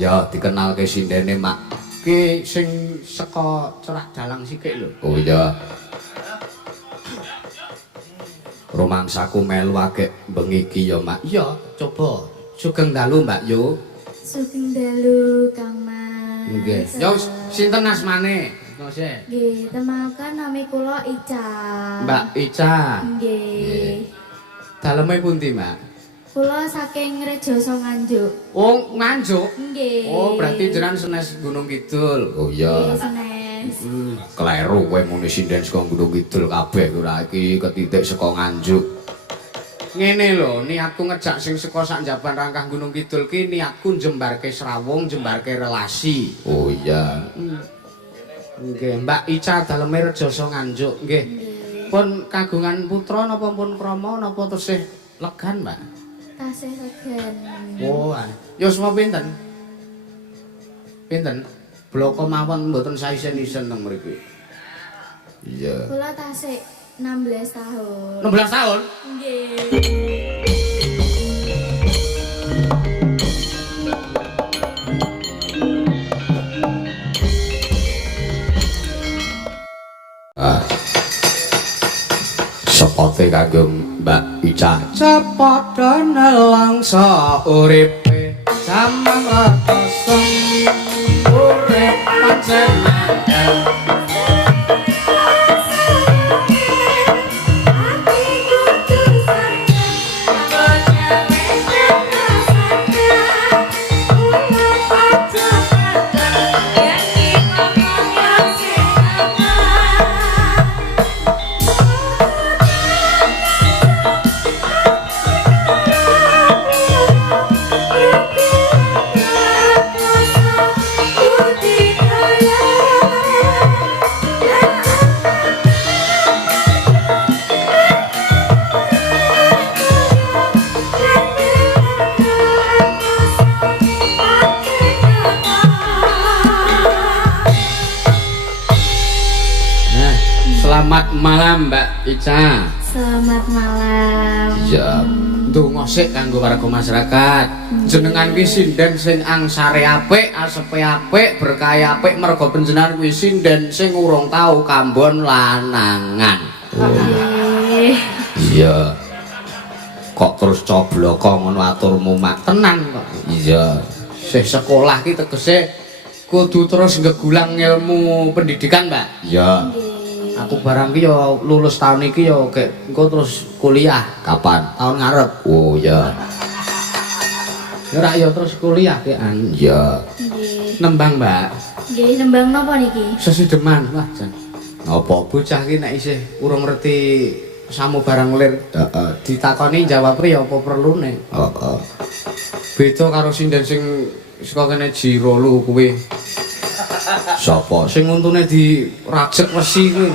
Ya dikenalke sindene Mak. Ki sing saka Cerak Dalang sithik lho. Oh iya. Romangsaku melu agek bengi iki ya Mak. Iya, coba. Sugeng dalu Mbak Yu. Sugeng dalu Kang Mas. Nggih. Ya sinten asmane? Nggih, temalkan nami kula Ica. Mbak Ica. Nggih. Daleme pundi, Mbak? Kula saking Rejoso Nganjuk. Oh, Nganjuk. Nggih. Oh, berarti jenengan sanes Gunung Kidul. Oh iya. Nggih, sanes. Kleru kowe muni sinden saka Gunung Kidul kabeh ora iki ketitik saka Nganjuk. Ngene lho, niatku ngejak sing saka sak njaban rangkah Gunung Kidul ki niatku jembarke srawung, jembarke relasi. Oh iya. Nggih, Mbak Ica daleme Rejoso Nganjuk. Nggih. Pun kagungan putra napa pun krama napa tesih legan, Mbak? Tasih legen. Oh, yuswa pinten? Pinten? Bloko mawon mboten saisen-isen teng mriki. Iya. Kula tasih 16 tahun. 16 tahun? Nggih. Sepote kanggo Mbak Ica. Cepet nelangsa uripe jaman rekoso urip pancen Selamat malam Mbak Ica. Selamat malam. Iya, ndonga sik kanggo warga masyarakat. Jenengan ki sinden sing angsare apik, asepe apik, berkahe apik merga panjenengan kuwi sinden sing urung tau kambon lanangan. Nggih. Iya. Kok terus cobloko ngono aturmu Mak? Tenan kok. Iya. Sih sekolah ki tegese kudu terus ngegulang ilmu pendidikan, Mbak. Iya. Aku barang ki yo lulus tahun iki yo kek engko terus kuliah. Kapan? Tahun ngarep. Oh iya. Ya ora yo terus kuliah kean. Iya. Nggih. Nembang, Mbak. Nggih, nembang napa niki? Sesideman. Wah, Jan. Napa bocah ki nek isih urung ngerti samu barang lir. Heeh. Ditakoni jawab priya apa perlune? Heeh. Beda karo sinden sing saka kene Jirolu kuwi. Sapa sing untune dirajek wesi kuwi?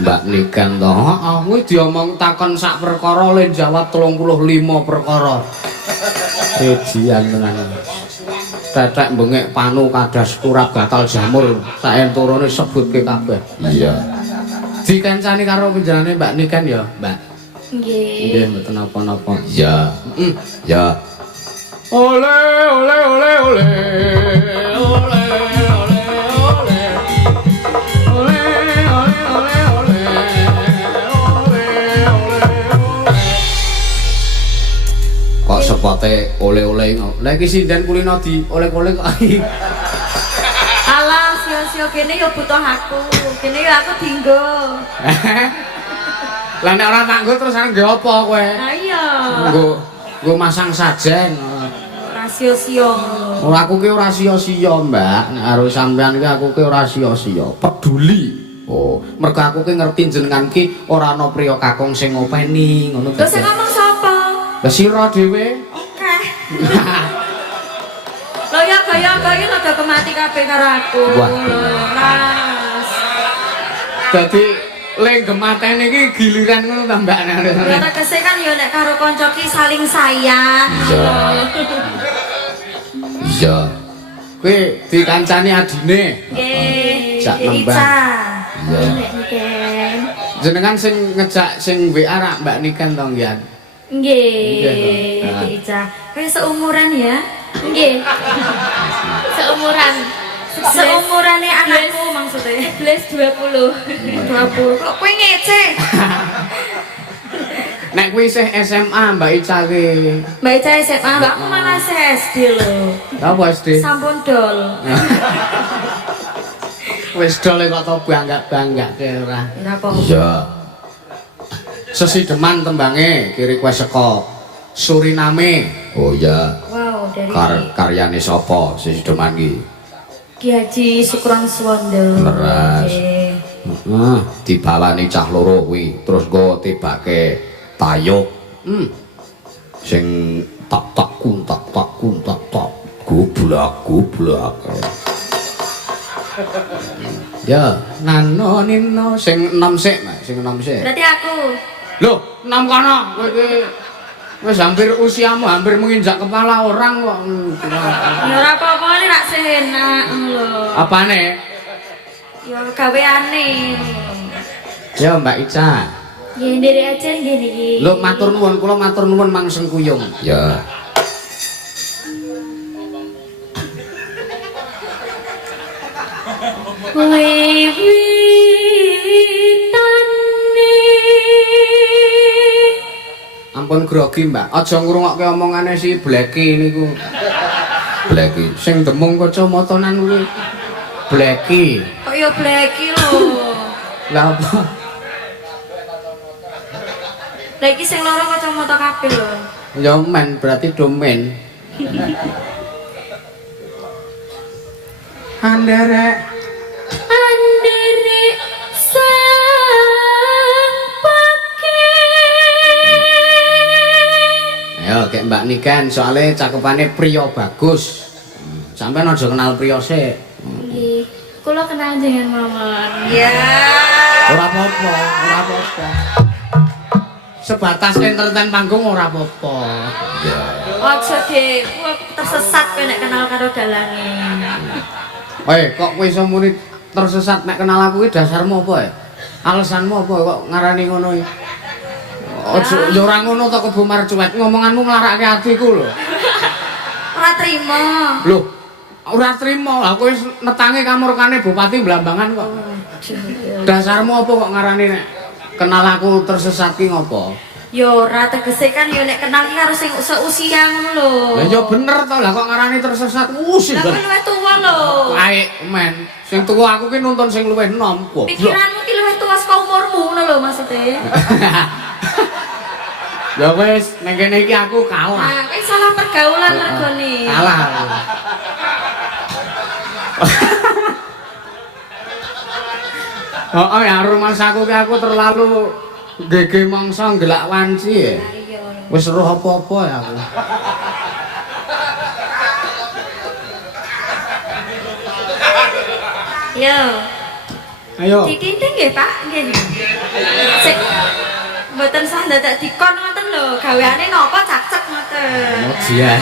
Mbak Niken to. Heeh, kuwi diomong takon sak perkara le jawab 35 perkara. Ejian tenan. Tetek bengek panu kadas turap gatal jamur sak enturane sebutke kabeh. Iya. Dikancani karo panjenengane Mbak Niken ya, Mbak. Nggih. Nggih, mboten napa-napa. Iya. Heeh. Ya. Ole ole ole ole. Ole ole ole. Ole ole ole ole. Ole ole ole. Kok sepote ole-ole ngono. Lah iki sinden kulino di oleh-oleh kok. Alah, sio-sio kene ya butuh aku. Kene ya aku dinggo. Lah nek ora tak nggo terus arep nggo apa kowe? Lah iya. Nggo masang sajen. Ora sio-sio. Ora aku ki ora sia-sia, Mbak. Nek karo sampean ki aku ki ora sia-sia. Peduli. Oh, mergo aku ki ngerti jenengan ki ora ana priya kakung sing ngopeni, ngono Terus sing ngomong sapa? Lah sira dhewe. Oke. Lho ya gaya-gaya rada kemati kabeh karo aku. Wah. Mas. Dadi lenggem matene iki giliran ngono ta, Mbak. Ya tegese kan ya nek karo kanca ki saling sayang. Iya. Iya. Kowe dikancani adine. Nggih. Jak nembang. Ica. Iya. Nek Niken. Jenengan sing ngejak sing WA rak Mbak Niken to nggih. Nggih, Nah. Ica. Kayak seumuran ya? Nggih. Seumuran. Seumurannya anakku maksudnya. 11 20. 20. Kok kowe ngece? Nek kuwi isih SMA Mbak Ica ki. Mbak Ica SMA, Mbak aku malah SD lho. Apa SD? Sampun dol. Wis dole kok tau bangga-bangga ke ora. Ora apa. Iya. Sesideman tembange kiri kue saka Suriname. Oh iya. Wow, dari Karyane sapa sesideman ki? Ki Haji Sukron Suwondo. Leres. Nggih. Heeh, dibawani cah loro kuwi terus nggo tibake tayuk. Sing tak gublak. Ya, nano nino sing enom sik, Mas, sing enom sik. Berarti aku. Loh, enom kono, kowe iki wis hampir usiamu hampir menginjak kepala orang kok. Ya ora apa-apa nek rak senak ngono lho. Apane? Ya gaweane. Ya, Mbak Ica. Nggih ndere aja nggih niki. Lho, matur nuwun, kula matur nuwun Mang Sengkuyung. Ya. Ampun grogi, Mbak. Aja ngrungokke omongane si Blacky niku. Blacky sing demung kacamatanan kuwi. Blacky. Kok ya Blacky lho. Lah apa? Lah iki sing loro kacamata kabeh lho. Ya men berarti domain. Andere sang pake. ayo kayak Mbak Niken soalnya cakepane priya bagus. Sampeyan aja kenal priya sik. Nggih. Kula kenal jenengan mawon. Ya. Ora apa-apa, ora apa-apa. Sebatas entertain panggung ora apa-apa. Ya. Ojo deh, aku tersesat kowe nek kenal karo dalange. Kok kowe iso muni tersesat nek kenal aku iki dasarmu apa ya? Alasanmu apa kok ngarani ngono iki? Ojo yo ora ngono to Kebo Marcuet, ngomonganmu nglarake atiku lho. Ora trimo. Lho, ora trimo. Lah kowe netangi kamurkane Bupati Blambangan kok. Dasarmu apa kok ngarani nek kenal aku tersesat ki ngopo? Yo ora tegese kan yo nek kenal ki karo sing seusia ngono lho. Lah yo bener to, lah kok ngarani tersesat usih. Lah kowe luwih tuwa lho. Kae men, sing tuwa aku ki nuntun sing luwih enom. Goblok. Pikiranmu ki luwih tuwa saka umurmu ngono lho maksudnya. Ya wis, nek kene iki aku kalah. Nah, kowe salah pergaulan mergone. Kalah aku. Oh ya rumah saku ki aku terlalu gege mangsa ngelak wanci ya. Wis roh apa-apa ya aku. Yo. Ayo. Ditinting nggih, Pak? Nggih. Sik. Mboten sah dadak dikon ngoten lho, gaweane napa cak-cek ngoten. Oh, jian.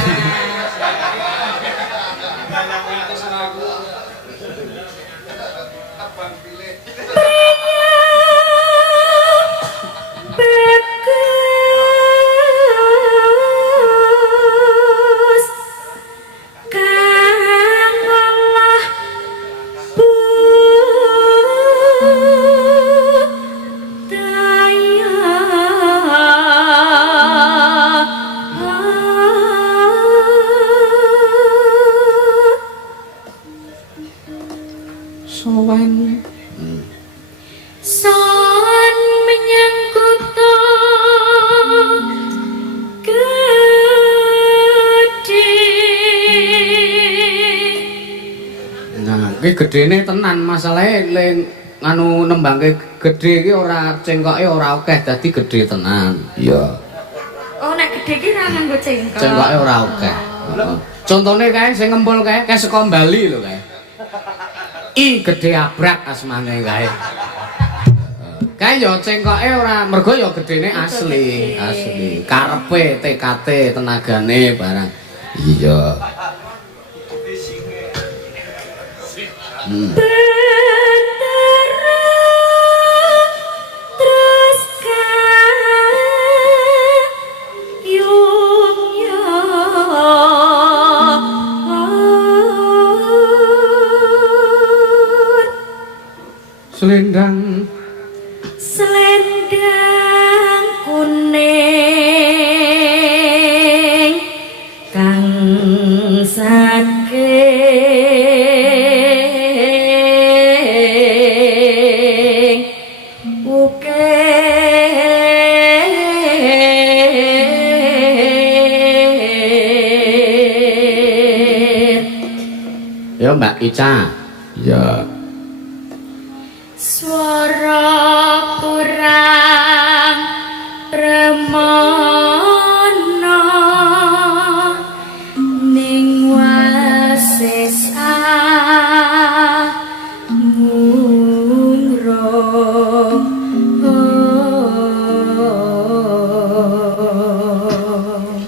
Bagus kang Allah Sowan. Son menyang kutha gedhe. Nah, iki gedene tenan masalahe ling nganu nembangke gedhe iki ora cengkoke ora akeh dadi gedhe tenan. Iya. Oh nek gedhe ki ra nganggo cengkok. Cengkoke ora akeh. Heeh. Contone kae sing ngempul kae saka Bali lho kae. I gedhe abrak asmane kae. Kae yo cengkoke ora mergo yo gedene asli, asli. Karepe TKT tenagane barang. Iya. Terus selendang selendang kuning kang saking ukir. ya Mbak Ica ya Swara kurang premono ning wasesa mungrong.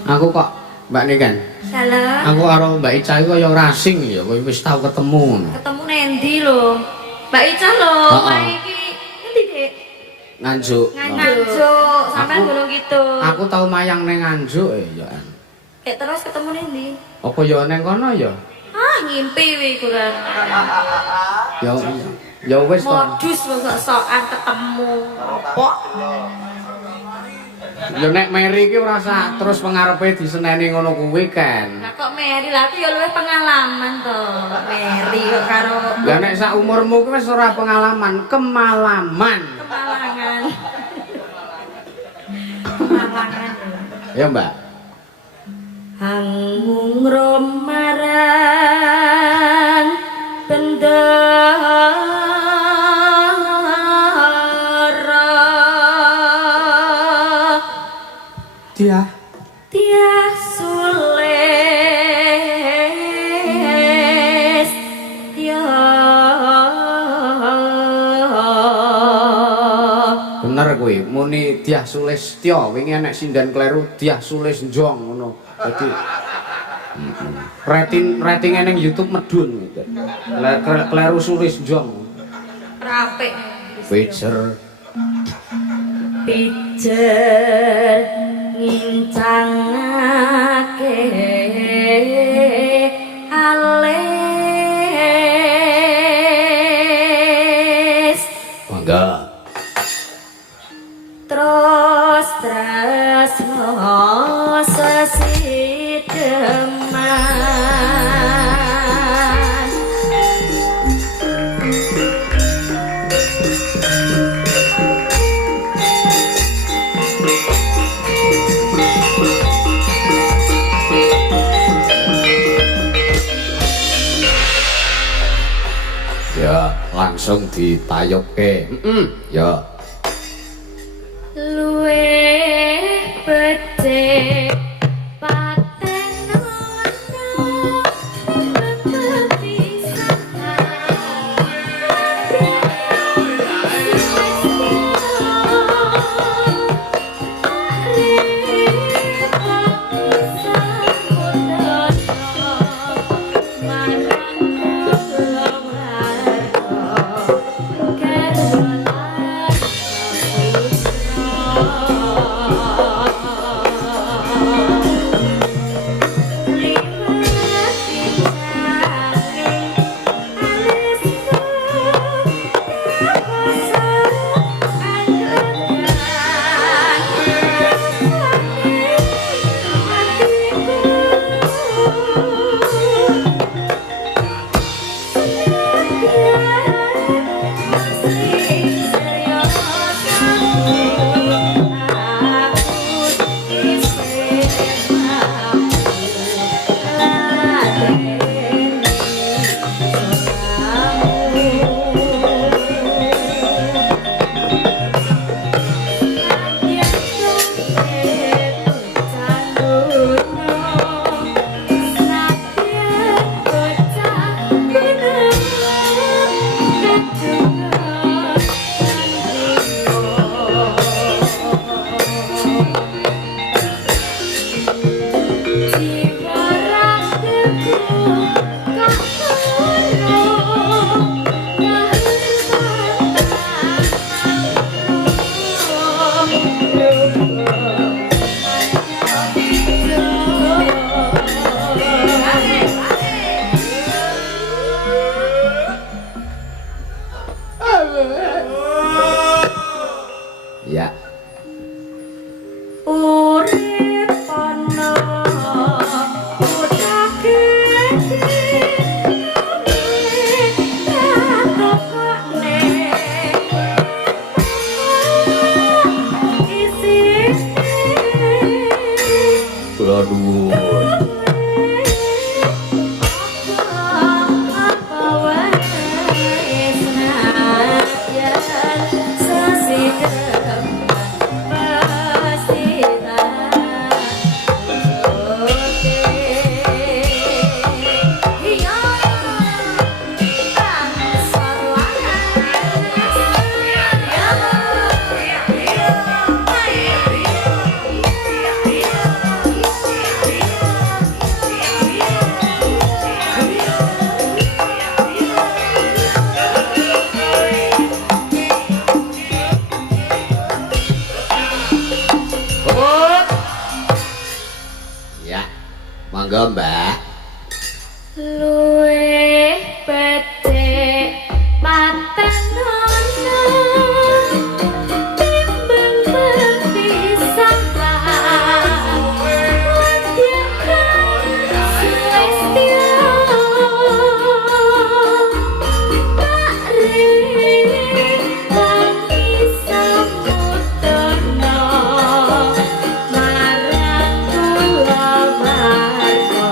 aku kok Mbak Niken Salah. aku karo Mbak Ica iku kaya ora asing ya kowe wis tau ketemu Ketemu nendi lho? Mbak Ica lho, Heeh. main iki endi, Dik? Nganjuk Nganjuk, sampean Aku- gunung gitu. aku tau mayang ning Nganjuk ya Terus ketemu nendi? apa ya ning kono ya Ah, ngimpi wi kurang. ya ya wis to Modus sok-sokan ketemu. Apa? ya nek Mary ki ora sak terus pengarepe diseneni ngono kuwi kan Lah kok Mary lah aku ya luwih pengalaman to. Mary kok karo lah nek sak umurmu ki wis ora pengalaman kemalaman kemalangan. Kemalangan. ya Mbak Hang marang bendera dia Tiah sules tiah bener kuwi muni Diah Sulistyo wingi enek sinden kleru Diah Sulisjong ngono dadi rating ning YouTube medun gitu. Kleru Sulisjong rapik Pager pijer ngincangake alis bangga terus tresno sesideman. ya langsung ditayukke ya Luwih becik paten Mangga, Mbak. Luwih becik patenono timbang perpisahan wadyakan selestia tak rewang isa muterno marang kula marga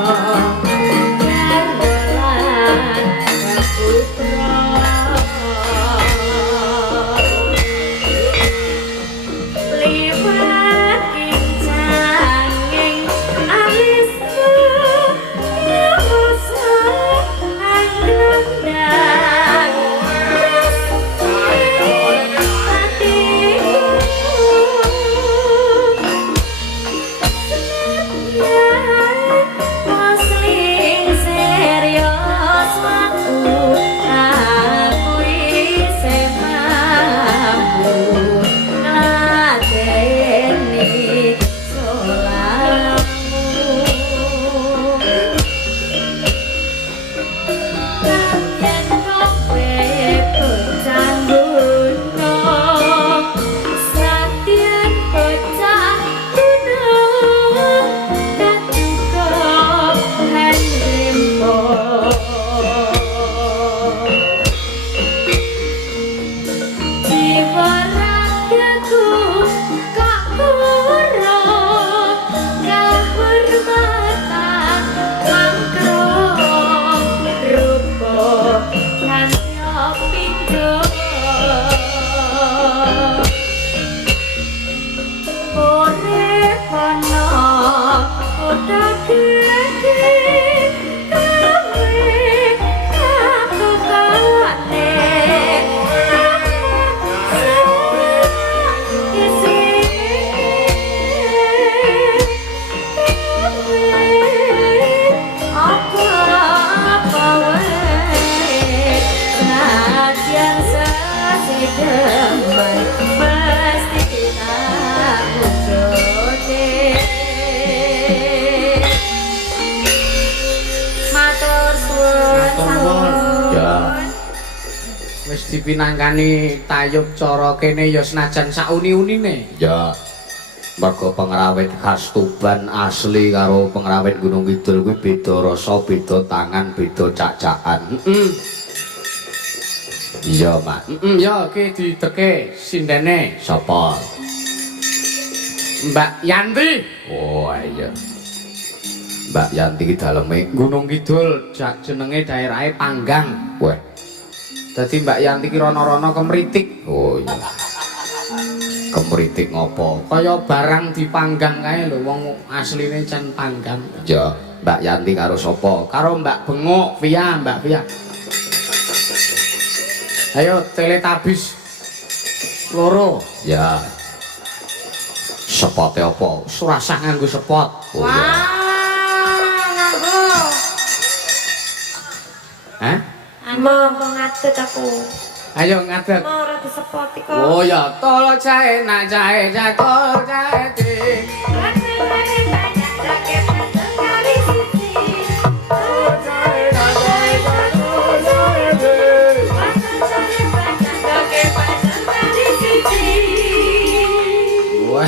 Wis dipinangkani tayub cara kene ya senajan sauni-unine. Ya. Mergo pengrawit khas Tuban asli karo pengrawit Gunung Kidul kuwi beda rasa, beda tangan, beda cak-cakan. Iya, Mak. Ya iki dideke sindene Sapa? Mbak Yanti. Oh, iya. Mbak Yanti ki daleme Gunung Kidul jenenge daerahe Panggang. weh. Dadi Mbak Yanti ki rono-rono kemritik. Oh, iya. Kemritik ngopo? Kaya barang dipanggang kae lho wong asline jan panggang. Ya, Mbak Yanti karo sapa? Karo Mbak Bengok, Via, Mbak Via. Ayo Teletubbies loro. Ya. Sepote apa? Surasah nganggo sepot. Oh, iya. nganggo. Hah? Mau ngadeg aku. Ayo ngadeg. Mau ora disepoti kok. Oh ya, tolo jae nak jae jatuh jae di.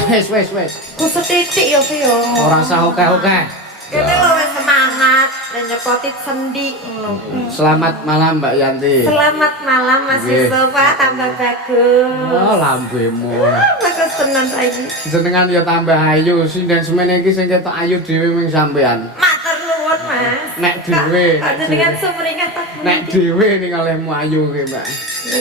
Wes. Ku setitik ya, Fi yo. Ora usah oke-oke. Kene lho wis semangat dan nyepoti sendi ngono. Selamat malam Mbak Yanti. Selamat malam Mas Nggih. Yusuf, Pak. Tambah bagus. Oh, lambemu. Bagus tenan saiki. Jenengan ya tambah ayu, sinden semene iki sing ketok ayu dhewe ming sampean. Matur nuwun, Mas. Nek dhewe, Kok jenengan sumringah tak. nek dhewe ning olehmu ayu ki, Mbak.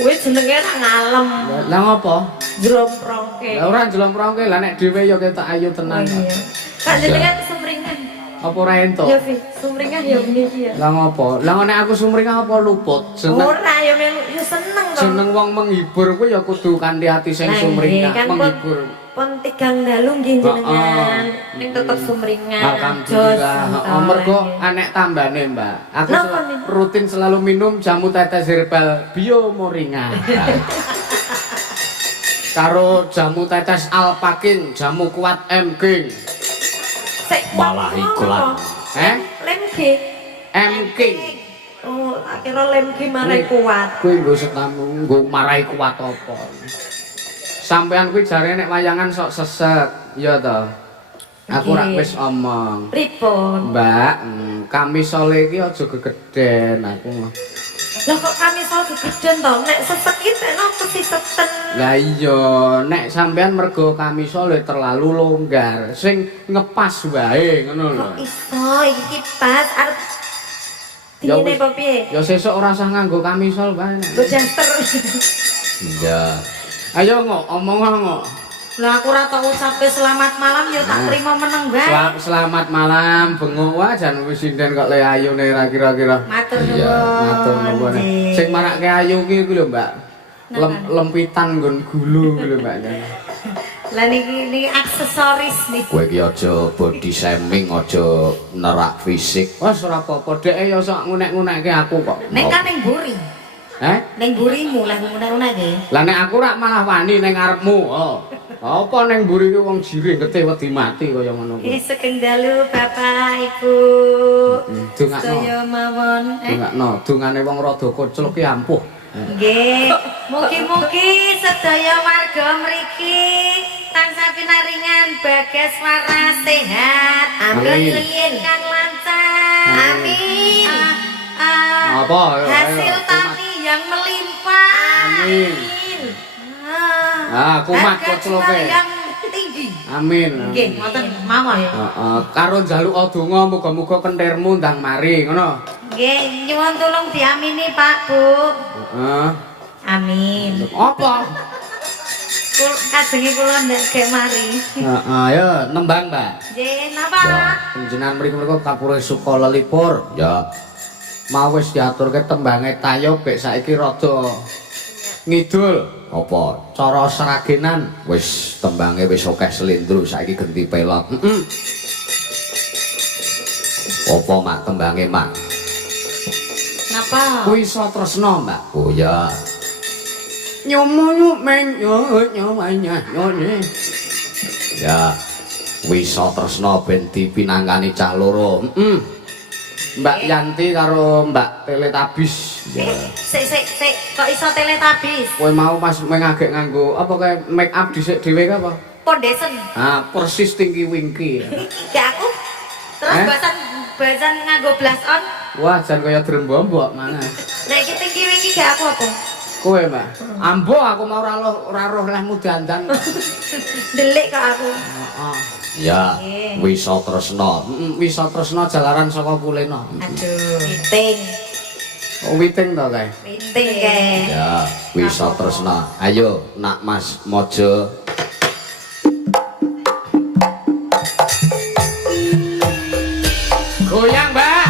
Kuwi jenenge ra ngalem. Lah ngopo? Jromprongke. Lah ora njlomprongke, lah nek dhewe ya ketok ayu tenan. Oh iya. Kak jenengan sumringah. Apa ora entuk? Ya, Fi. Sumringah ya niki ya. Lah ngopo? Lah nek aku sumringah apa luput? Seneng Ora ya melu ya seneng to. jeneng wong menghibur kuwi ya kudu kanthi ati sing Nah, sumringah, kan menghibur. Pun 3 dalu nggih jenengan. Ning tetep sumringah. Alhamdulillah. Jos, Mergo entah. anek tambane, Mbak. Aku Napa nih? rutin selalu minum jamu tetes herbal bio moringa. Karo jamu tetes alpakin, jamu kuat M King. Sik, Malah iklan. Lem G. M King. Oh, tak kira lem G marai kuat. Kuwi nggo nggo marai kuat apa. Sampean kuwi jare nek wayangan sok sesek, ya to. Aku rak wis omong. Pripun? Mbak, kamisole iki aja gegeden aku. Lah kok kamisol gegeden to? Nek sesek iki napa sih seten? Lah iya, nek sampean mergo kamisole terlalu longgar, sing ngepas wae ngono lho. Kok iso iki pas arep dine apa piye? Ya sesuk ora usah nganggo kamisol wae. Nggo daster. Iya. Ayo omong ngok. Lah aku ora tau ucape selamat malam ya tak trimo meneng wae. Selamat malam, bengok wae jan wis sinden kok le ayune ra kira-kira. Matur Iya, matur nuwun. nuwun. Sing marake ayu ki lho, Mbak. Lempitan nggon gulu ki lho, Mbak. Lah niki aksesoris nih. Kowe iki aja body shaming, aja nerak fisik. Wes ora apa-apa, dheke ya sok ngunek-ngunekke aku kok. Nek kan ning mburi. Ning mburimu lah ngunek-ngunekke. Lah nek aku rak malah wani ning ngarepmu. Oh. Apa ning mburi ki wong jiring getih wedi mati kaya ngono kuwi. Sugeng dalu Bapak Ibu. Dongakno. Sedaya mawon. Dongakno, dongane wong rada koclok ki ampuh. Nggih. Mugi-mugi sedaya warga mriki tansah pinaringan bagas waras sehat. Amin. Kang lancar. Amin. Apa? Hasil tani yang melimpah. Amin. Kumat kocloke. Yang tinggi. Amin. Nggih, ngoten mawon. Heeh, karo njaluk donga muga-muga kentirmu ndang mari, ngono. Nggih, nyuwun tulung diamini, Pak, Bu. Heeh. Amin. Apa? Kajenge kula ndek gek mari. Heeh, ayo nembang, Mbak. Nggih, napa? Panjenengan mriku kapure suka lelipur. Ya, Mau wis diaturke tembange tayub bek saiki rada ngidul. apa? Cara seragenan Wis tembange wis akeh slendro, saiki genti pelot. Apa mak tembange mak? Napa? kuwi iso tresna, Mbak. Oh ya, Nyomo men nyomanya nyone. ya. Wisa tresna ben dipinangkani cah loro. Mbak Yanti karo Mbak Teletabis. Ya. Sik, kok iso teletabis? Kowe mau pas mengagek nganggo apa kae make up dhisik dhewe ka apa? Pondesen. Persis tinggi wingki. Ya aku. Terus basan nganggo blush on. Wah, jan kaya drembombok mana. Nek iki tinggi wingi gak aku apa? Kowe, Mbak. Ambo aku mau ora roh lehmu dandan. Delik kok aku. Heeh. Ya, wisa tresna. Wisa tresna jalaran saka kulena. Aduh, piting. Witing to kae. Piting kae. Ya, wisa tresna. Ayo, nak Mas Mojo. Goyang, Mbak.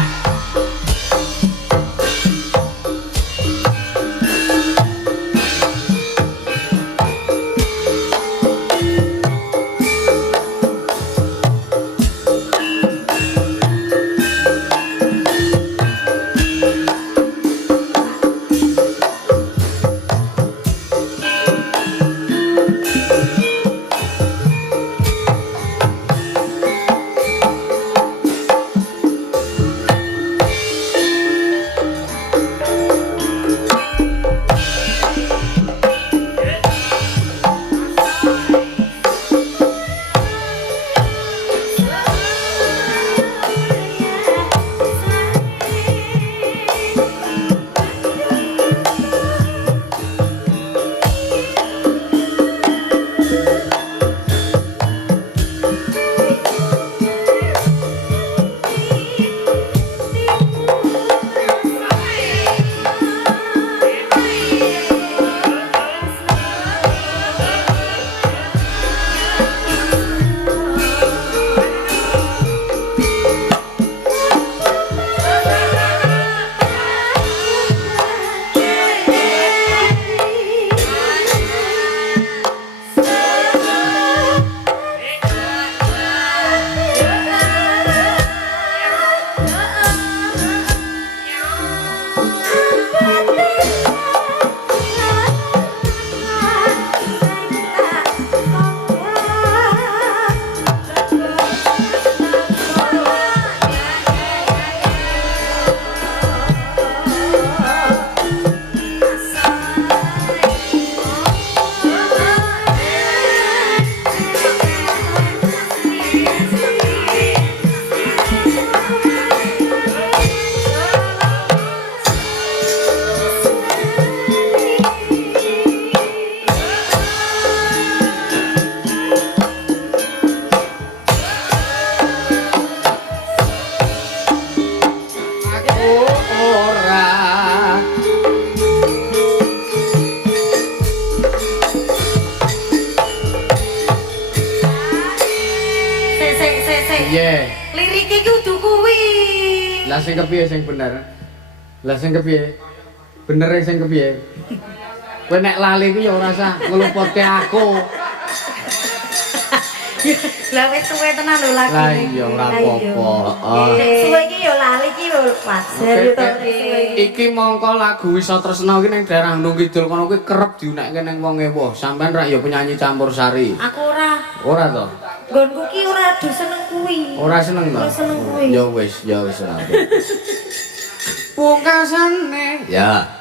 Lah sing kepiye sing bener? Lah sing kepiye? Bener sing kepiye? Kowe nek lali ku ya ora usah ngluputke aku. Lah wis suwe tenan lho lagi. Lah iya ora apa-apa. Heeh. Nek suwe iki yo lali iki yo wajar yo to. Iki mongko lagu Wisa Tresna iki ning daerah Gunung Kidul kono kuwi kerep diunekke ning wong ewoh. Sampeyan rak ya penyanyi campursari. Aku ora. Ora to? Nggonku ki ora do seneng kuwi. Ora seneng to? Ora seneng kuwi. Ya wis ora. Pungkasane. Ya.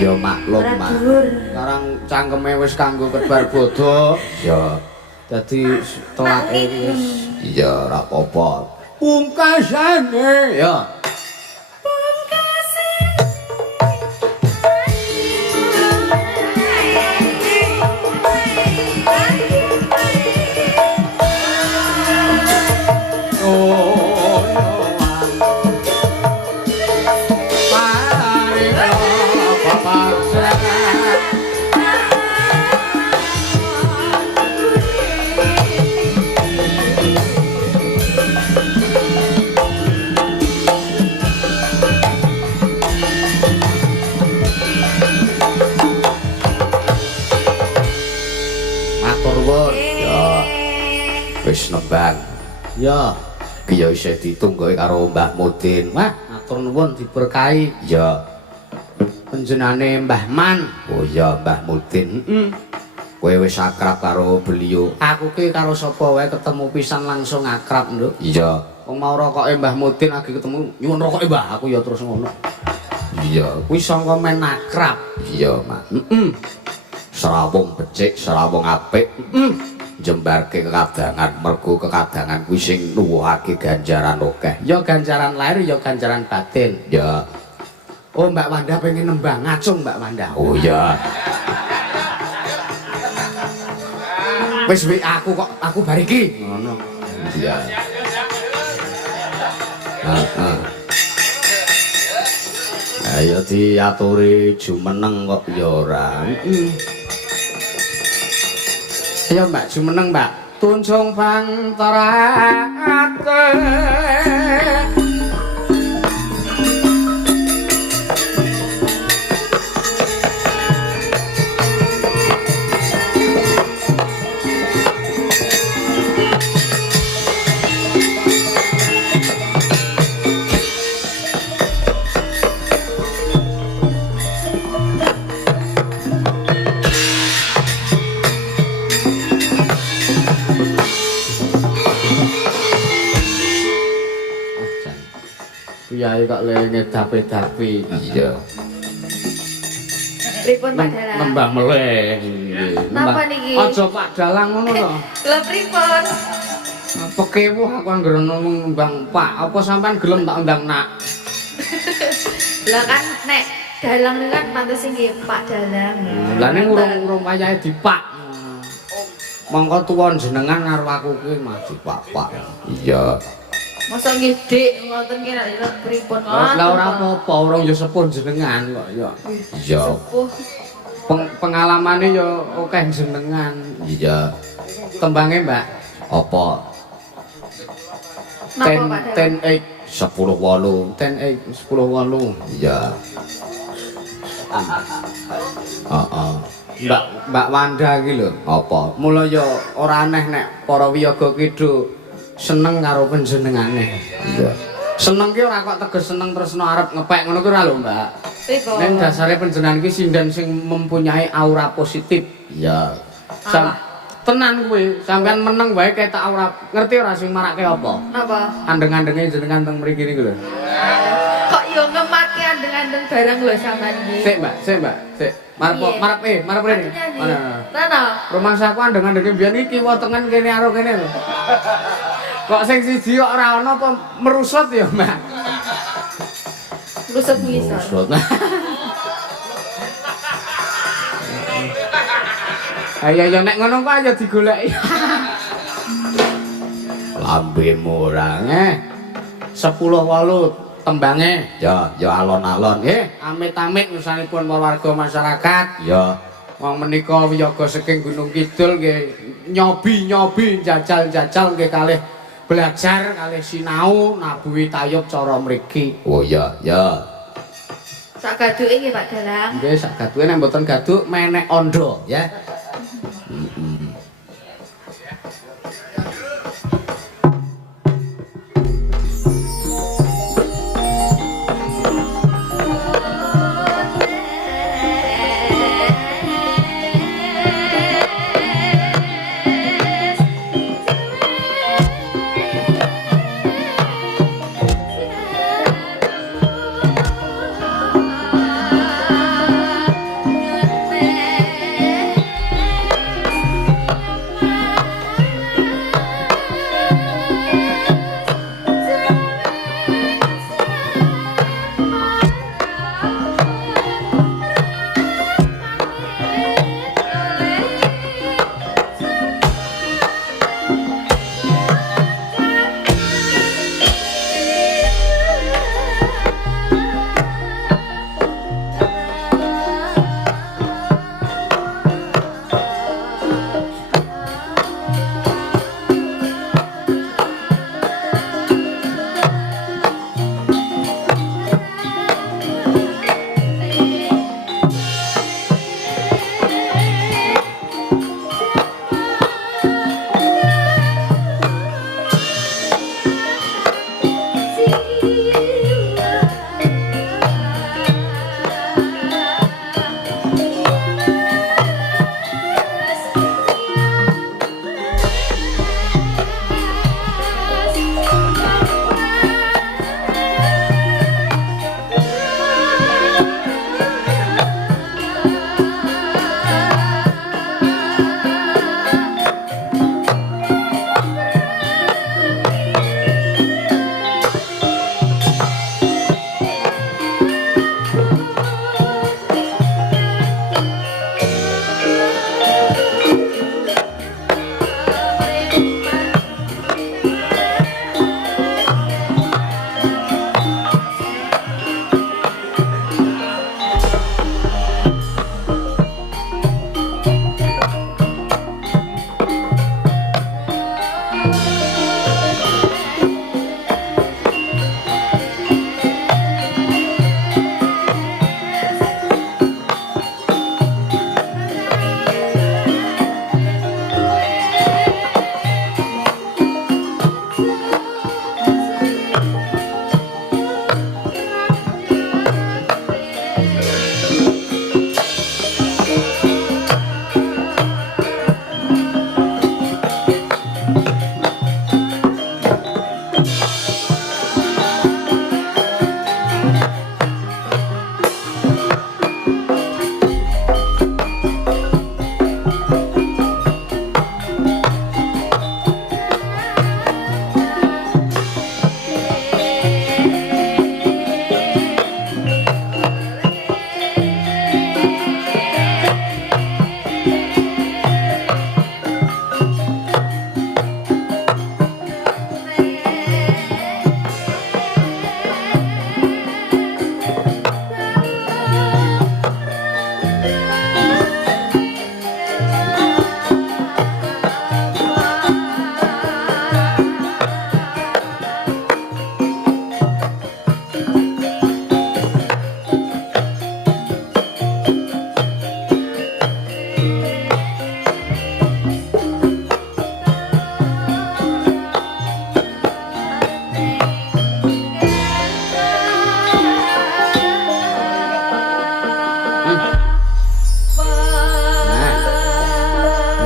Ya maklum, Mak. Sekarang cangkeme wis kanggo kebar bodo. Ya. Dadi telake wis iya ora apa-apa. Pungkasane ya. Wis nembang. Ya, ki ya isih ditunggoke karo Mbah Mudin. Wah, matur nuwun diberkahi. Ya. Panjenengane Mbah Man. Oh ya, Mbah Mudin. Kowe wis akrab karo beliau. Aku ki karo sapa wae ketemu pisan langsung akrab, Nduk. Iya. Wong mau rokoke Mbah Mudin lagi ketemu nyuwun rokoke Mbah, aku ya terus ngono. Iya, kuwi sangka men akrab. Iya, Mak. Serawung becik, serawung apik. Jembarke kekadangan, mergo kekadangan kuwi sing nuwuhake ganjaran akeh. Ya ganjaran lahir, ya ganjaran batin. Ya. Oh, Mbak Wanda pengen nembang ngacung, Mbak Wanda. Oh ya. Wis aku kok aku bar iki. Ngono. Iya. Heeh. Ayo diaturi jumeneng kok ya ora. Ayo Mbak jumeneng Mbak. Tunjung pantarate. kiai kok le ngedapi-dapi. Iya. Pripun Pak Dalang? Nembah meleh. Napa niki? Aja Pak Dalang ngono to. Lha pripun? Pekewuh aku anggere ngomong Bang Pak, apa sampean gelem tak undang nak? Lah kan nek dalang niku kan pantes nggih Pak Dalang. Lah ning urung wayahe dipak. Mongko tuwon jenengan karo aku ki Mas dipak-pak. Iya. Mosok nggih Dik ngoten ki nek pripun Lah ora apa-apa, urung ya sepuh jenengan kok ya. Iya. Sepuh. Pengalamane ya akeh jenengan. Iya. Tembange Mbak, Apa? Napa Pak Dalang? 10-8. 10-8. Iya. Heeh. Mbak Wanda iki lho. Apa? Mula ya ora aneh nek para wiyaga kidho seneng karo panjenengane. Iya. Seneng ki ora kok teges seneng tresno arep ngepek ngono kuwi ora lho, Mbak. Pripun? Ning dasare panjenengan ki sinden sing mempunyai aura positif. Iya. Tenan kuwi, sampean meneng wae ketok aura. Ngerti ora sing marake apa? Napa? Andeng-andenge jenengan teng mriki niku lho. Kok yo ngemake andeng-andeng barang lho sampean iki. Sik, Mbak. Sik. Marep rene. Mana? Mana? Rumah saku andeng-andenge biyen iki kiwa tengen kene karo kene lho. Kok sing siji kok ora ana apa merusut ya, Mbak? Rusut ngisor. Merusut. Ayo ya nek ngono kok aja digoleki. Lambemu ora. 10-8 tembange. Ya alon-alon. Nggih, amit-amit nusanipun warga masyarakat. Ya. Wong menika wiyaga saking Gunung Kidul nggih nyobi-nyobi jajal-jajal nggih kalih belajar kalih sinau nabuhi tayub cara mriki. Oh ya. Sak gaduke nggih Pak Dalang. Nggih sak gaduhe nek mboten gaduk menek ondo ya.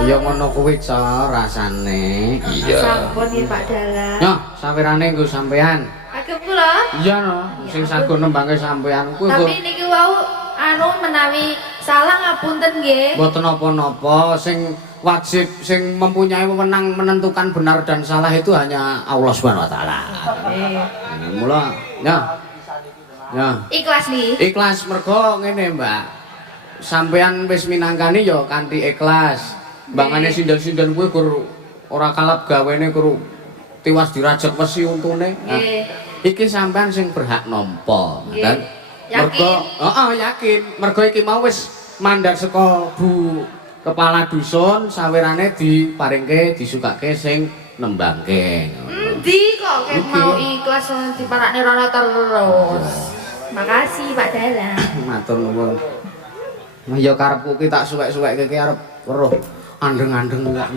Ya ngono kuwi ca rasane. Iya. Sampun nggih Pak Dalang. Yo, sawirane nggo sampean. Agem kula. Iya no, sing sago nembangke sampean kuwi Tapi niki wau menawi salah ngapunten nggih. mboten napa-napa, sing wajib sing mempunyai wewenang menentukan benar dan salah itu hanya Allah Subhanahu wa taala. Mula ya. Ya. Ikhlas nih. Ikhlas mergo ngene, Mbak. Sampean wis minangkani ya kanthi ikhlas. Mbangane sindan-sindan kuwi kur ora kalap gawene kur tiwas dirajek wesi untune. Nggih. Iki sampean sing berhak nampa, kan? Mergo yakin, mergo iki mau wis mandhar saka Bu Kepala Dusun sawirane diparingke disukake sing nembangke. Endi kok mau ikhlas diparakne rara terus. Makasih Pak Dalang. Matur nuwun. Nah ya karepku ki tak suwek-suwekke ki arep weruh andeng-andeng kok.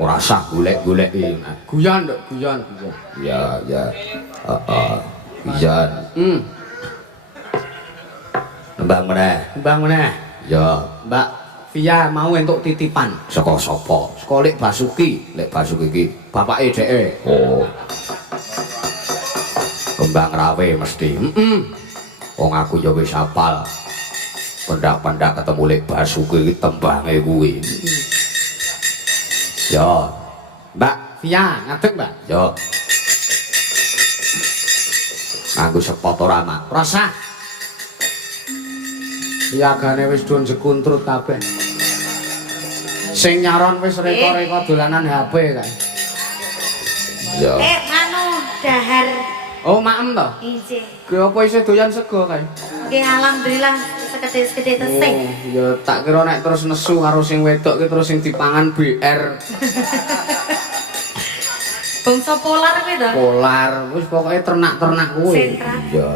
Ora usah golek-golek iki. Guyon nduk, guyon. Ya, ya. Heeh. Guyon. Mbak meneh. Ya, Mbak Via mau entuk titipan. Saka sapa? Saka Lek Basuki. Lek Basuki iki bapake dheke. Oh. Kembang rawe mesti. Wong aku ya wis hafal. Pendak-pendak ketemu Lek Basuki iki tembange kuwi. Ya. Mbak Via, ngadeg, Mbak? Ya. Nganggo sepot ora, Mak. Rasa. Yagane wis don jekuntrut kabeh. Sing nyaron wis reka-reka dolanan HP kae. Ya. Anu dahar. Oh, maem to? Injih. Ki apa isih doyan sego kae? Nggih alhamdulillah sekedhik-sekedhik tesih. Oh, ya tak kira nek terus nesu karo sing wedok ki terus sing dipangan BR. Bangsa polar kuwi to? Polar, wis pokoke ternak-ternak kuwi. Sentra. Ya.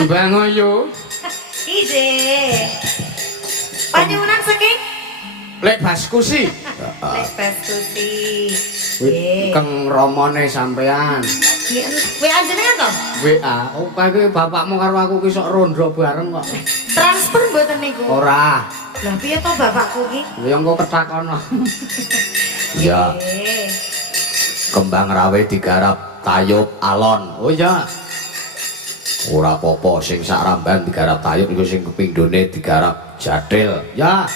Mbang yo. Ide. Panyuwunan saking Lek Baskusi. Lek Basuki. Keng romone sampean. WA jenengan to? WA. Oh, kae bapakmu karo aku ki sok rondo bareng kok. Transfer mboten niku. Ora. Lah piye to bapakku ki? Ya engko ketakono. Ya. Kembang rawe digarap tayub alon. Oh iya. Ora apa-apa sing sak ramban digarap tayub iku sing kepindhone digarap jadil. Ya.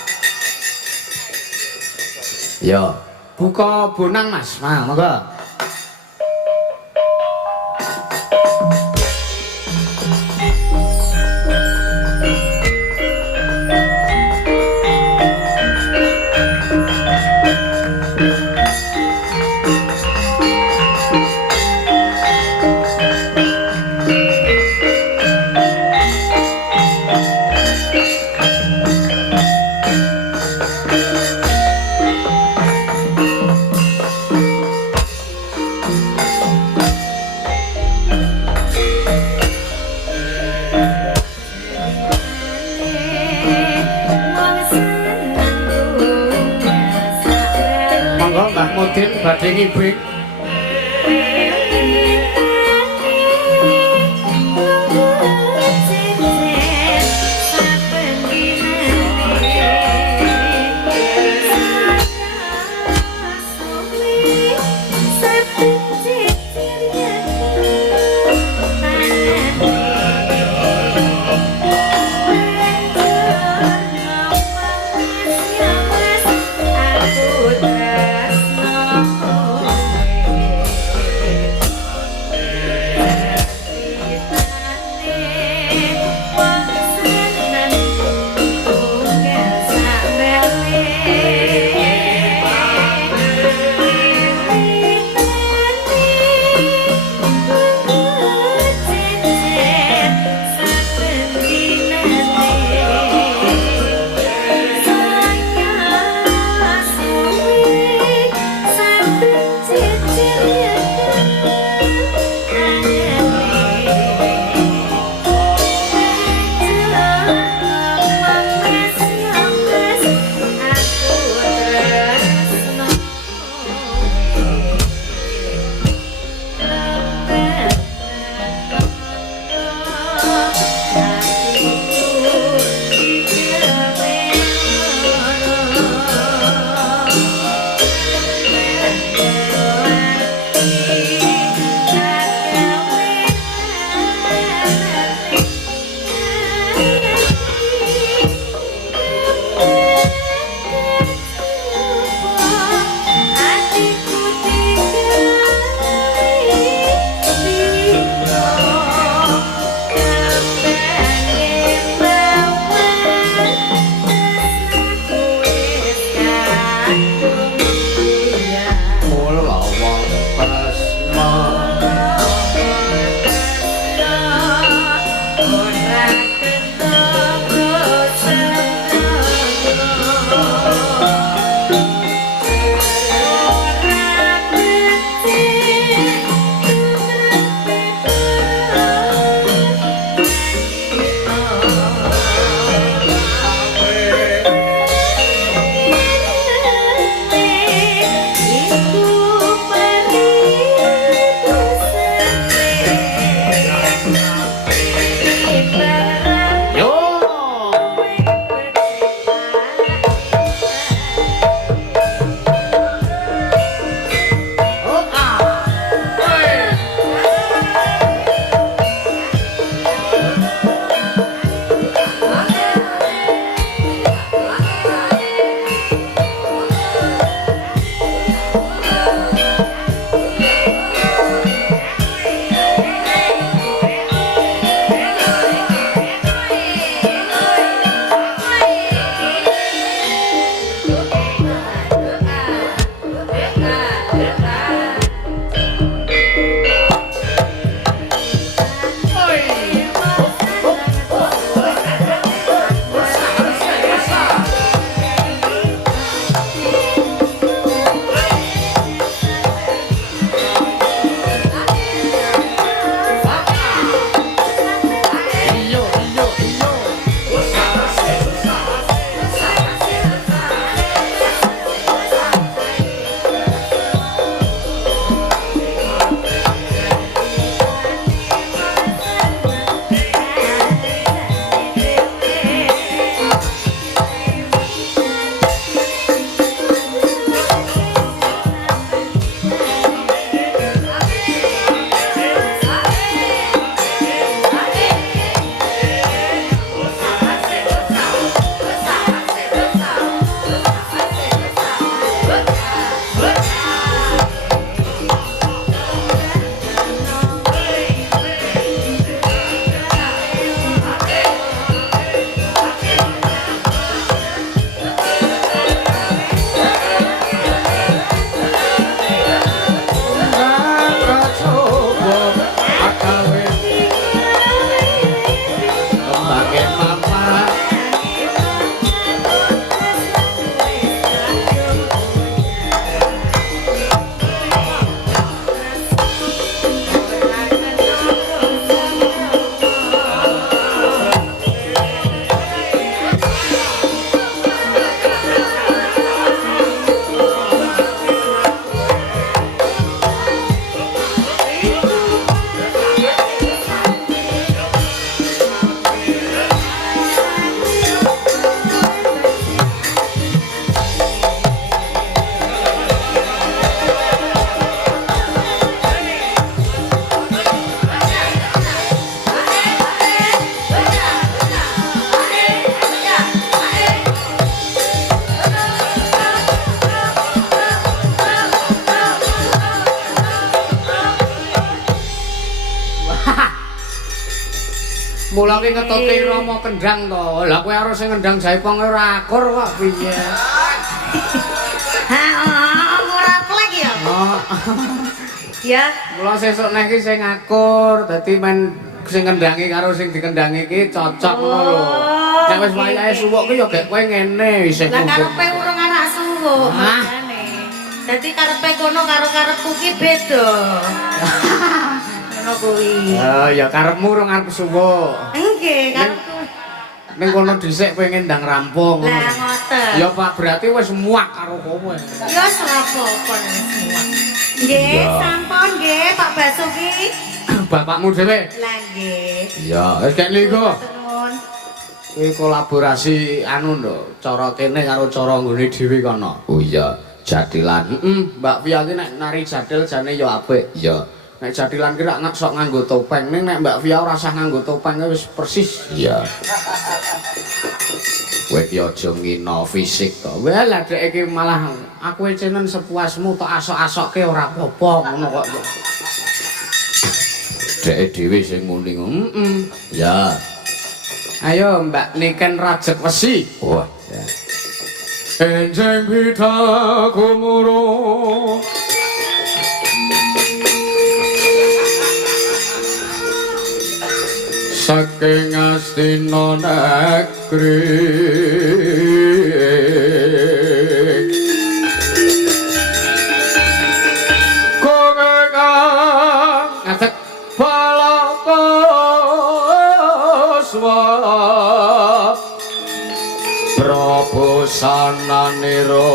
Ya, buka bonang Mas. Nah, monggo. Mudin badhe ngibing. Mula ki ngetutke Rama kendang to. Lah kowe harus sing ngendang Jaipong ora akur kok piye. Ha, ora plek ya. Oh. Ya, Mula sesuk nek ki sing akur dadi men sing kendangi karo sing dikendangi ki cocok ngono lho. Nek wis wayahe suwuk ki ya gek kowe ngene isih. lah karepe urung anak suwuk Hah? makane. Dadi karepe kono karo karepku ki beda. Ngono kuwi. Oh ya karepmu urung arep suwuk. Nggih, karepku. Ning kono dhisik kowe ngendang rampung. Lah ngoten. Ya Pak berarti wis muak karo kowe. Ya serapopo semua. Nggih, sampun nggih Pak Basuki. Bapakmu dhewe. Lah nggih. Ya, wis kek lho. Nuwun. Kuwi kolaborasi anu lho, cara kene karo cara nggone dhewe kono. Oh iya, jadilan. Mbak Via ki nek nari jadil jane ya apik. Iya. Nek jadilan ki rak sok nganggo topeng. Ning nek Mbak Via ora usah nganggo topeng wis persis. Iya. Kowe ki aja ngina fisik to. Wah, lah dek iki malah aku cenen sepuasmu tok asok-asokke ora apa-apa ngono kok. Dek dhewe sing muni. Ya. Ayo Mbak Niken Rajek Wesi. Wah, ya. Enjing pita kumuro. Saking Astina negeri kowe kang ngadeg balakoswa prabosananira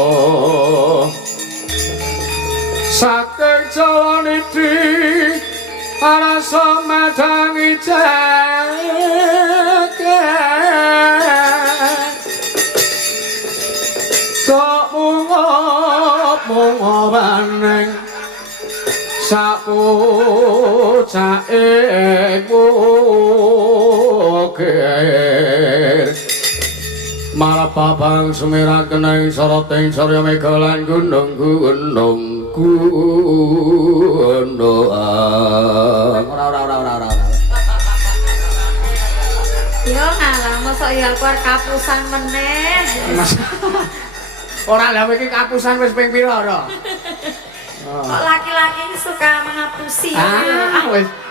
saking jalaniti arasa madangi jaket sok mungo baneng sapucake bukir marapabang sumiraken ing soroting sarya mega lan gunung-gunung ora. Yo ngalah mosok ya aku arep kapusan meneh. Ora lha kowe iki kapusan wis ping pira ora? Kok laki-laki suka menghapusi.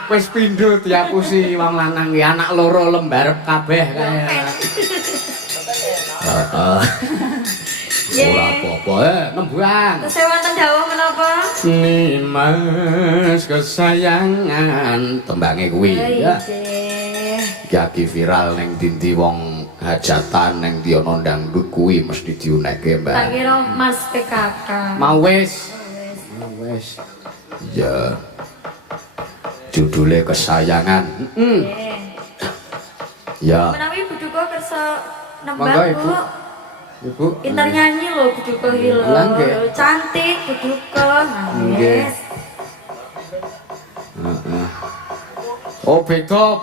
Wis pindho diapusi wong lanang ki anak loro lembarep kabeh kae. Ora apa-apa, nembang. Terus wonten dawuh menapa? Nimas kesayangan tembange kuwi ya. Iki viral ning dindi wong hajatan ning Diana Dangdut kuwi mesti diunekke, Mbak. Tak kira Mas PKK. Mau wis. Wis. Ya. Judule kesayangan. Ya. Menawi Buduka kersa Monggo, nembang, Ibu. Bu. Ibu. Pinter nyanyi lho Buduka iki lho. Lah, nggih. Cantik Buduka. Nggih. Yes. Oh beda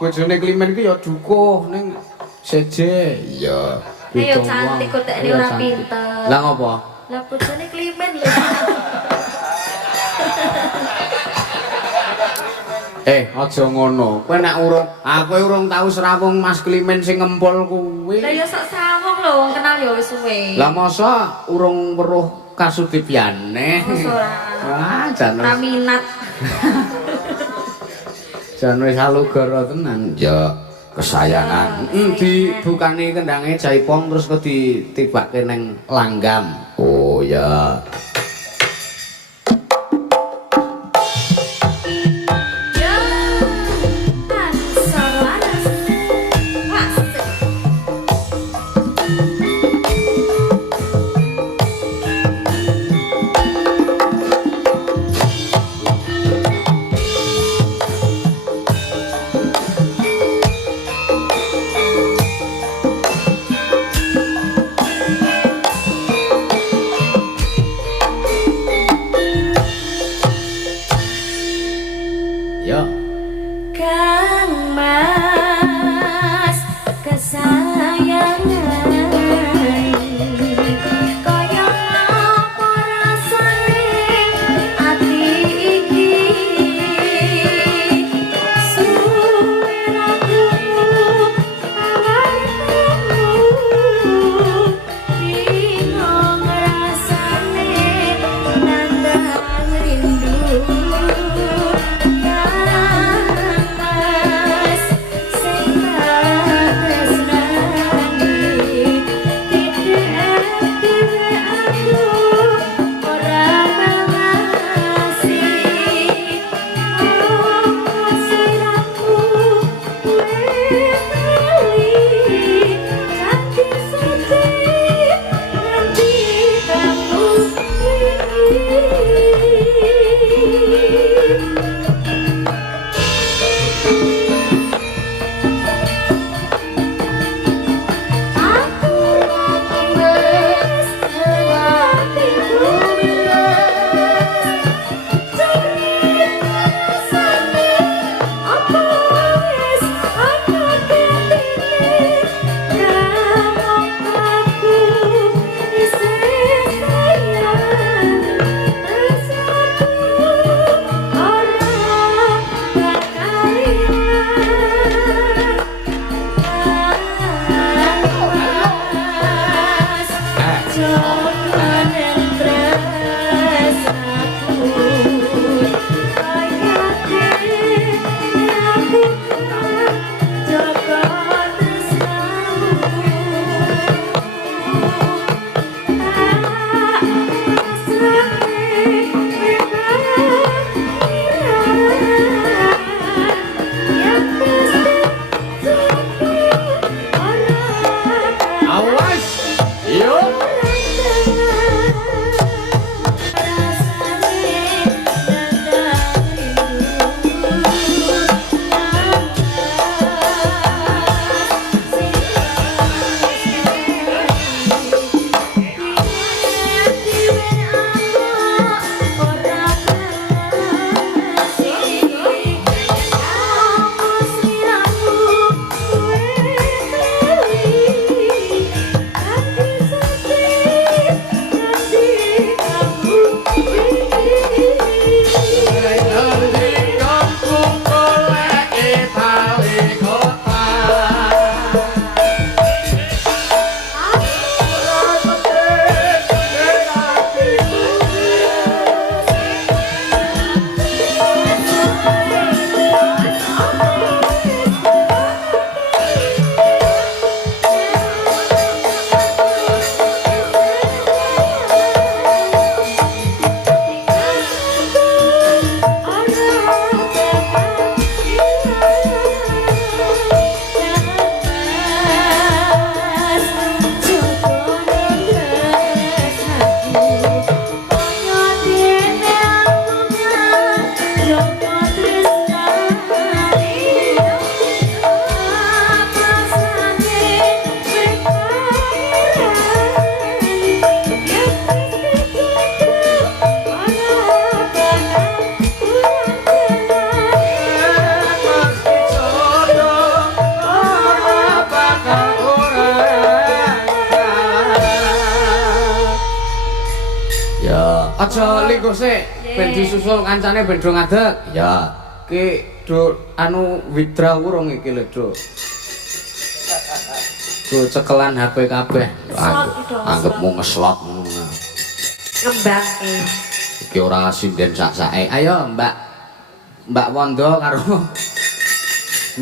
bojone Klimen ki ya dukuh ning seje. Iya. Ayo cantik kok tekne ora pinter. Lah ngopo? Lah bojone Klimen lho. Aja ngono. Kowe nek kowe urung tau srawung Mas Klimen sing ngempul kuwi. Lah ya sok sawung lho wong kenal ya wis suwe. Lah masa urung weruh kasudipiane. Jan. Ora minat. Jan wis alugara tenan. Ya kesayangan. Dibukani kendange Jaipong terus kok ditibake ning langgam. Oh ya. Kang Mas kesayangan Aja lingkuh sik, ben disusul kancane ben do ngadeg. Ya. Ki do anu Widra urung iki lho, Duk. Do cekelan HP kabeh. Anggepmu ngeslot ngono. Kembang Iki ora sinden sak-sake. Ayo, Mbak. Mbak Wondo karo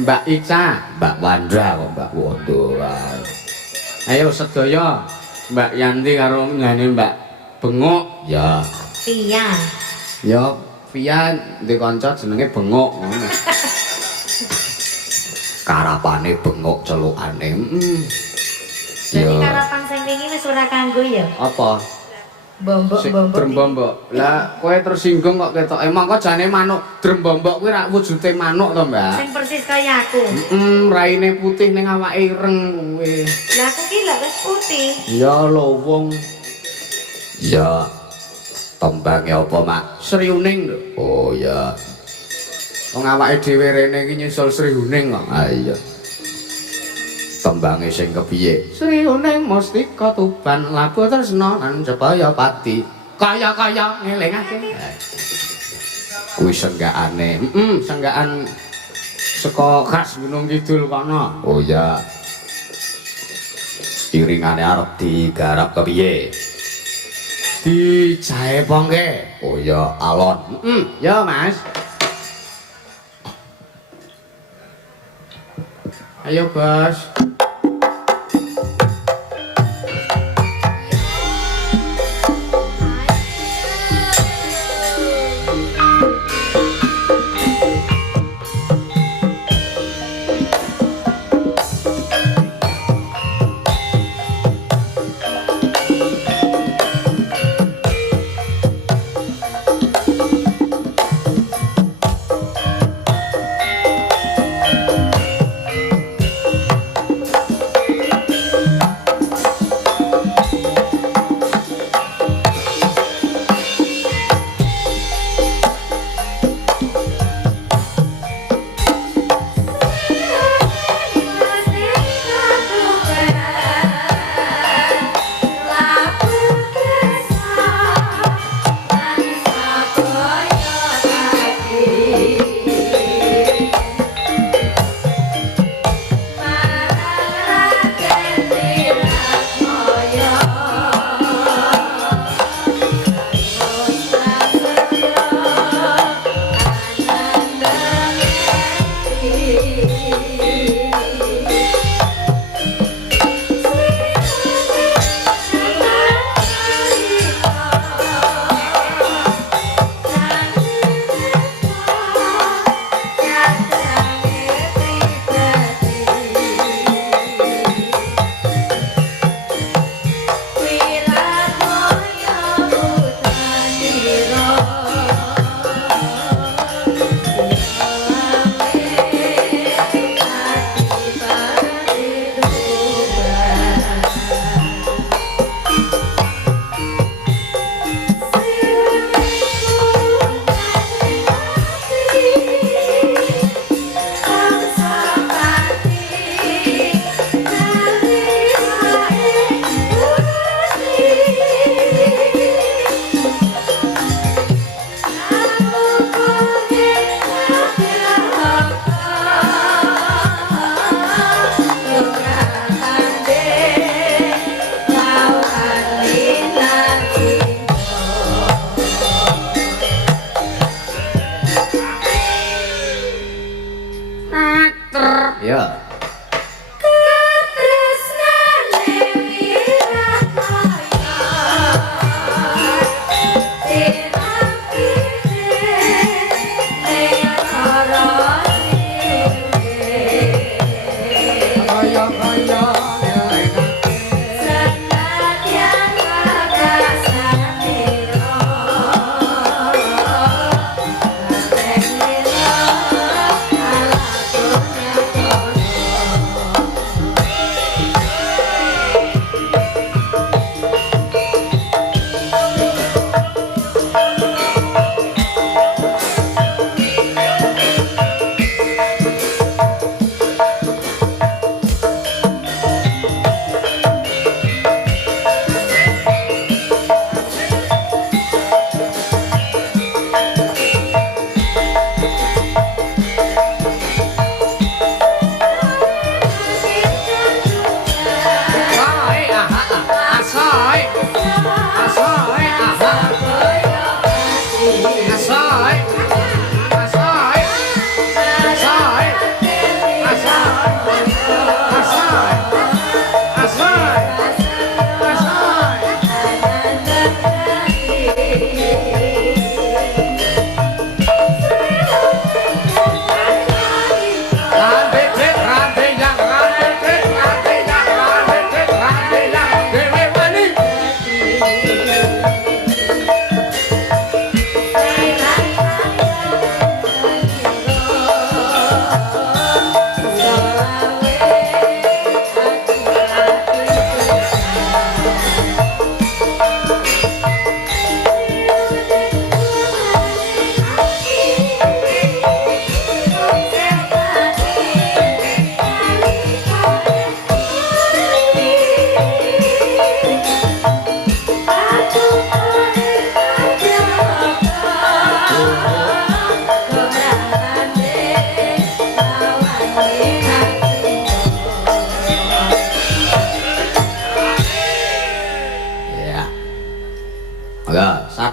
Mbak Ica, Mbak Wandra kok Mbak Wondo. ayo sedaya Mbak Yanti karo nyane Mbak Bengok. Ya. Iya. Ya, Via ndek kanca jenenge Bengok ngono. Karapane bengok celukane. Jadi Ya. karapan sing wingi wis ora kanggo ya. Apa? Bombok-bombok. Drembombok. Lah, kowe tersinggung kok ketok. Emang kok jane manuk drembombok kuwi rak wujude manuk to, Mbak? Sing persis kaya aku. Raine putih ning awake ireng kuwi. Lah aku ki lak wis putih. Ya lho wong Ya. Tembangnya apa, Mak? Sri Uning lho. Oh ya. Wong awake dhewe rene iki nyusul Sri Uning kok. Ah iya. Tembange sing kepiye? Sri Uning Mustika Tuban labuh tresna lan Jaya Pati. Kaya-kaya ngelingake. Kuwi senggakane. Senggaan saka khas Gunung Kidul kono. Oh ya. Iringane arep digarap kepiye? Dijae pongke. Oh ya, alon. Ya, Mas. Ayo, Bos.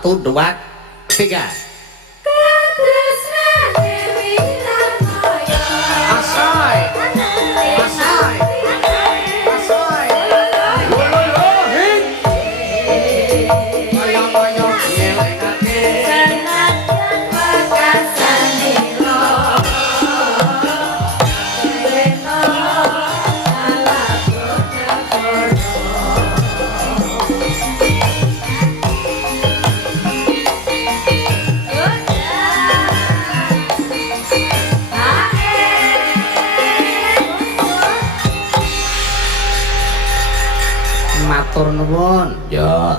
1, 2, 3. Katresnane wilamaya Asoy. Asoy. Asoy. Ayo ngelekake. Senajan wakasanila Reno ala Matur nuwun. Ya.